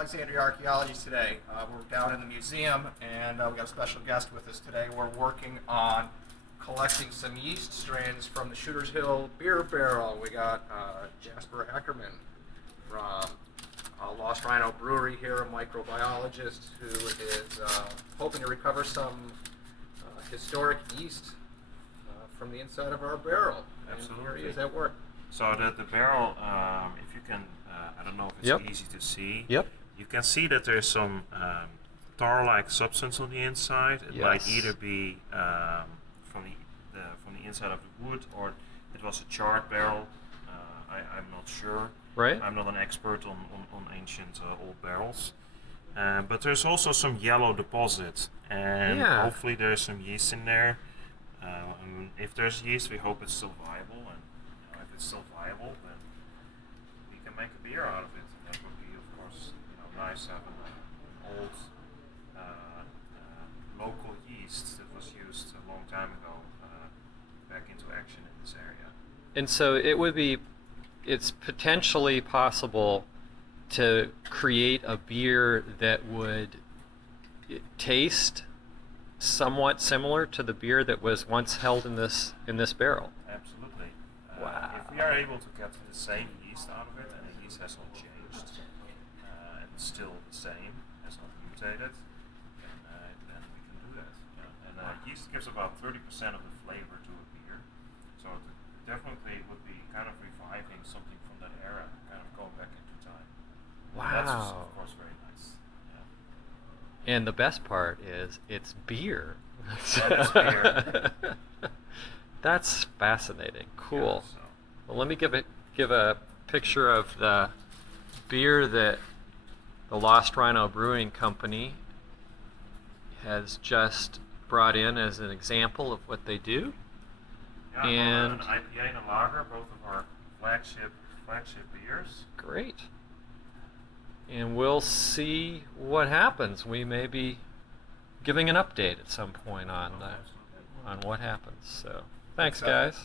Alexandria Archaeology today. We're down in the museum, and we got a special guest with us today. We're working on collecting some yeast strains from the Shooters Hill beer barrel. We got Jasper Ackerman from Lost Rhino Brewery here, a microbiologist who is hoping to recover some historic yeast from the inside of our barrel. Absolutely. And here he is at work. So the barrel, if you can, I don't know if it's easy to see. Yep. You can see that there's some tar-like substance on the inside. It might either be from the inside of the wood, or it was a charred barrel. I'm not sure. Right. I'm not an expert on ancient old barrels. But there's also some yellow deposit, and hopefully there's some yeast in there. If there's yeast, we hope it's still viable, and if it's still viable, then we can make a beer out of it. And that would be, of course, nice having an old local yeast that was used a long time ago back into action in this area. And so it's potentially possible to create a beer that would taste somewhat similar to the beer that was once held in this barrel. Absolutely. Wow. If we are able to get the same yeast out of it, and the yeast has not changed, and it's still the same, has not mutated, then we can do that. Yeah. And yeast gives about 30% of the flavor to a beer, so it definitely would be kind of reviving something from that era, kind of going back into time. Wow. And that's, of course, very nice. Yeah. And the best part is it's beer. It's beer. That's fascinating. Cool. Yeah, so. Well, let me give a picture of the beer that the Lost Rhino Brewing Company has just brought in as an example of what they do. Yeah, and an IPA and a lager, both of our flagship beers. Great. And we'll see what happens. We may be giving an update at some point on what happens. So, thanks, guys.